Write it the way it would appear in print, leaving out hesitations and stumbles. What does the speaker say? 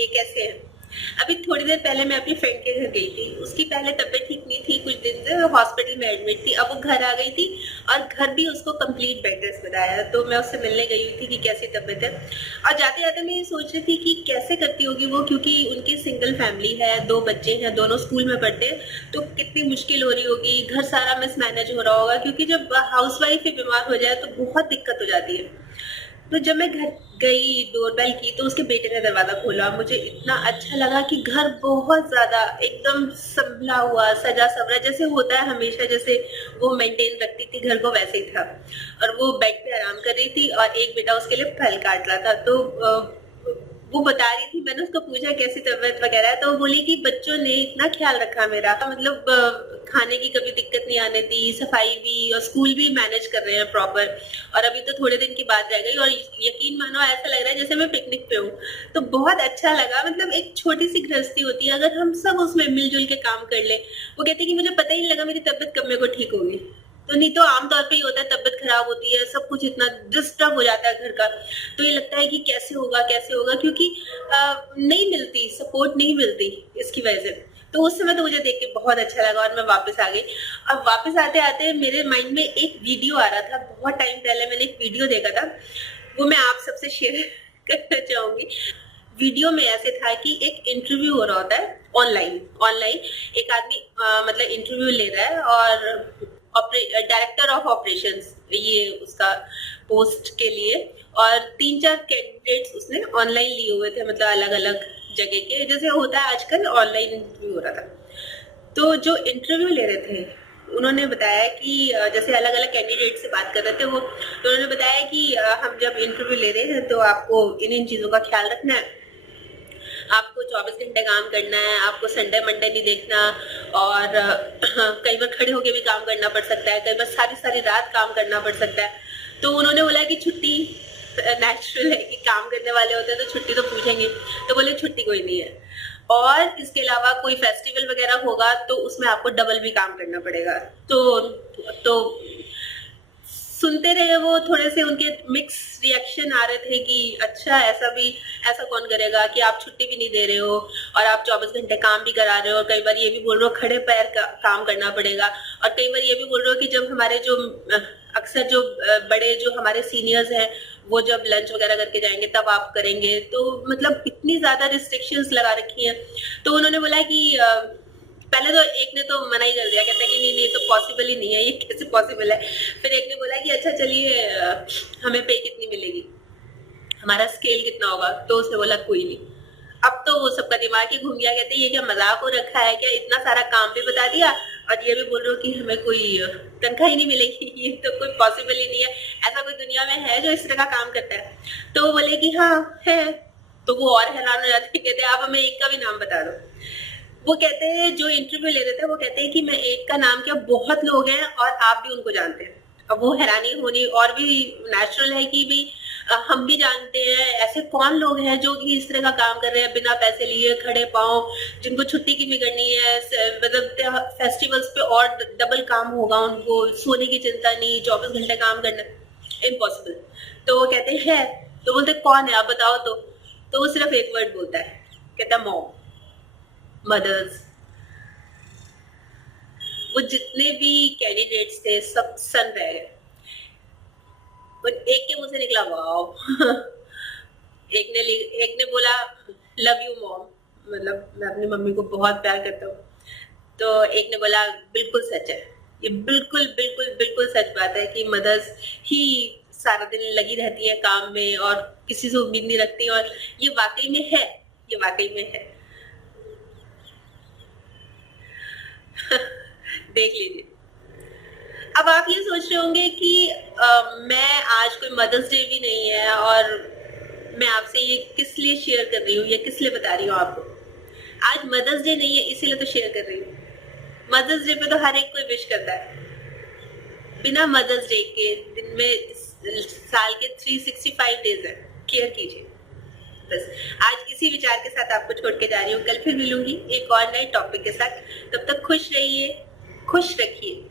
ये कैसे हैं? अभी थोड़ी देर पहले मैं अपनी फ्रेंड के घर गई थी। उसकी पहले तबीयत ठीक नहीं थी, कुछ दिन से हॉस्पिटल में एडमिट थी। अब वो घर आ गई थी और घर भी उसको कंप्लीट बेड रेस्ट बताया। तो मैं उससे मिलने गई हुई थी कि कैसी तबीयत है। और जाते जाते मैं ये सोच रही थी कि कैसे करती होगी वो, क्योंकि उनकी सिंगल फैमिली है, 2 बच्चे हैं, दोनों स्कूल में पढ़ते हैं। तो कितनी मुश्किल हो रही होगी, घर सारा मिसमैनेज हो रहा होगा, क्योंकि जब हाउसवाइफ ही बीमार हो जाए तो बहुत दिक्कत हो जाती है। तो जब मैं घर गई, डोरबेल की, तो उसके बेटे ने दरवाजा खोला। मुझे इतना अच्छा लगा कि घर बहुत ज्यादा एकदम संभला हुआ, सजा सवरा, जैसे होता है हमेशा, जैसे वो मेंटेन रखती थी घर को, वैसे ही था। और वो बेड पे आराम कर रही थी और एक बेटा उसके लिए फल काट रहा था। तो वो बता रही थी, मैंने उसको पूछा कैसी तबीयत वगैरह है, तो वो बोली कि बच्चों ने इतना ख्याल रखा मेरा, मतलब खाने की कभी दिक्कत नहीं आने दी, सफाई भी और स्कूल भी मैनेज कर रहे हैं प्रॉपर। और अभी तो थोड़े दिन की बात रह गई और यकीन मानो ऐसा लग रहा है जैसे मैं पिकनिक पे हूँ। तो बहुत अच्छा लगा। मतलब एक छोटी सी गृहस्थी होती है, अगर हम सब उसमें मिलजुल के काम कर ले। वो कहते कि मुझे पता ही नहीं लगा मेरी तबीयत कब मेरे को ठीक होगी। तो नहीं तो आमतौर पे ही होता है, तबीयत खराब होती है, सब कुछ इतना डिस्टर्ब हो जाता है घर का। तो ये लगता है कि कैसे होगा कैसे होगा, क्योंकि नहीं मिलती सपोर्ट, नहीं मिलती इसकी वजह से। तो उस समय तो मुझे देख के बहुत अच्छा लगा और मैं वापस आ गई। अब वापस आते आते मेरे माइंड में एक वीडियो आ रहा था। बहुत टाइम पहले मैंने एक वीडियो देखा था, वो मैं आप सबसे शेयर करना चाहूंगी। वीडियो में ऐसे था कि एक इंटरव्यू हो रहा होता है ऑनलाइन। ऑनलाइन एक आदमी मतलब इंटरव्यू ले रहा है और डायरेक्टर ऑफ ऑपरेशंस, ये उसका पोस्ट के लिए। और 3-4 कैंडिडेट्स उसने ऑनलाइन लिए हुए थे, मतलब अलग अलग जगह के, जैसे होता है आजकल ऑनलाइन इंटरव्यू हो रहा था। तो जो इंटरव्यू ले रहे थे उन्होंने बताया कि जैसे अलग अलग कैंडिडेट से बात कर रहे थे वो, तो उन्होंने बताया कि हम जब इंटरव्यू ले रहे हैं तो आपको इन इन चीजों का ख्याल रखना है। आपको 24 घंटे काम करना है, आपको संडे मंडे नहीं देखना। और कई बार खड़े होके भी काम करना पड़ सकता है, कई बार सारी सारी रात काम करना पड़ सकता है। तो उन्होंने बोला कि छुट्टी नेचुरल है कि काम करने वाले होते हैं तो छुट्टी तो पूछेंगे। तो बोले छुट्टी कोई नहीं है, और इसके अलावा कोई फेस्टिवल वगैरह होगा तो उसमें आपको डबल भी काम करना पड़ेगा। तो सुनते रहे वो, थोड़े से उनके मिक्स रिएक्शन आ रहे थे कि अच्छा ऐसा भी, ऐसा कौन करेगा कि आप छुट्टी भी नहीं दे रहे हो और आप 24 घंटे काम भी करा रहे हो, और कई बार ये भी बोल रहे हो खड़े पैर काम करना पड़ेगा। और कई बार ये भी बोल रहे हो कि जब हमारे जो अक्सर जो बड़े जो हमारे सीनियर्स हैं वो जब लंच वगैरह करके जाएंगे तब आप करेंगे। तो मतलब इतनी ज्यादा रिस्ट्रिक्शंस लगा रखी हैं। तो उन्होंने बोला कि पहले तो एक ने तो मना ही कर दिया, कहता है कि नहीं नहीं तो पॉसिबल ही नहीं है, ये कैसे पॉसिबल है। फिर एक ने बोला कि अच्छा चलिए हमें पे कितनी मिलेगी, हमारा स्केल कितना होगा। तो उसने बोला कोई नहीं। अब तो वो सबका दिमाग ही घूम गया, कहते ये क्या मजाक हो रखा है क्या, इतना सारा काम भी बता दिया और ये भी बोल रहे हो कि हमें कोई तनख्वाह ही नहीं मिलेगी, ये तो कोई पॉसिबल ही नहीं है, ऐसा कोई दुनिया में है जो इस तरह का काम करता है। तो वो बोले कि हाँ है। तो वो और हैरान हो जाते, कहते आप हमें एक का भी नाम बता दो। वो कहते हैं जो इंटरव्यू ले रहे थे वो कहते हैं कि मैं एक का नाम क्या, बहुत लोग हैं और आप भी उनको जानते हैं। अब वो हैरानी होनी और भी नेचुरल है कि भी हम भी जानते हैं ऐसे कौन लोग हैं जो कि इस तरह का काम कर रहे हैं बिना पैसे लिए, खड़े पांव, जिनको छुट्टी की भी करनी है, मतलब फेस्टिवल्स पे और डबल काम होगा उनको, सोने की चिंता नहीं, 24 घंटे काम करना, इम्पॉसिबल। तो वो कहते हैं, तो बोलते कौन है आप बताओ। तो वो सिर्फ एक वर्ड बोलता है, कहता मॉम, मदर्स। वो जितने भी कैंडिडेट्स थे सब सन रह गए। बट एक के मुंह से निकला वाओ। एक ने बोला लव यू मॉम, मतलब मैं अपनी मम्मी को बहुत प्यार करता हूँ। तो एक ने बोला बिल्कुल सच है, ये बिल्कुल बिल्कुल बिल्कुल सच बात है कि मदर्स ही सारा दिन लगी रहती है काम में और किसी से उम्मीद नहीं रखती, और ये वाकई में है, ये वाकई में है। देख लीजिए। अब आप ये सोच रहे होंगे कि मैं आज कोई मदर्स डे भी नहीं है और मैं आपसे ये किस लिए शेयर कर रही हूँ, ये किस लिए बता रही हूँ आपको। आज मदर्स डे नहीं है इसीलिए तो शेयर कर रही हूँ। मदर्स डे पे तो हर एक कोई विश करता है। बिना मदर्स डे के दिन में साल के 365 डेज है, केयर कीजिए। बस आज इसी विचार के साथ आपको छोड़ के जा रही हूँ। कल फिर मिलूंगी एक और नए टॉपिक के साथ। तब तक खुश रहिए, खुश रखिए।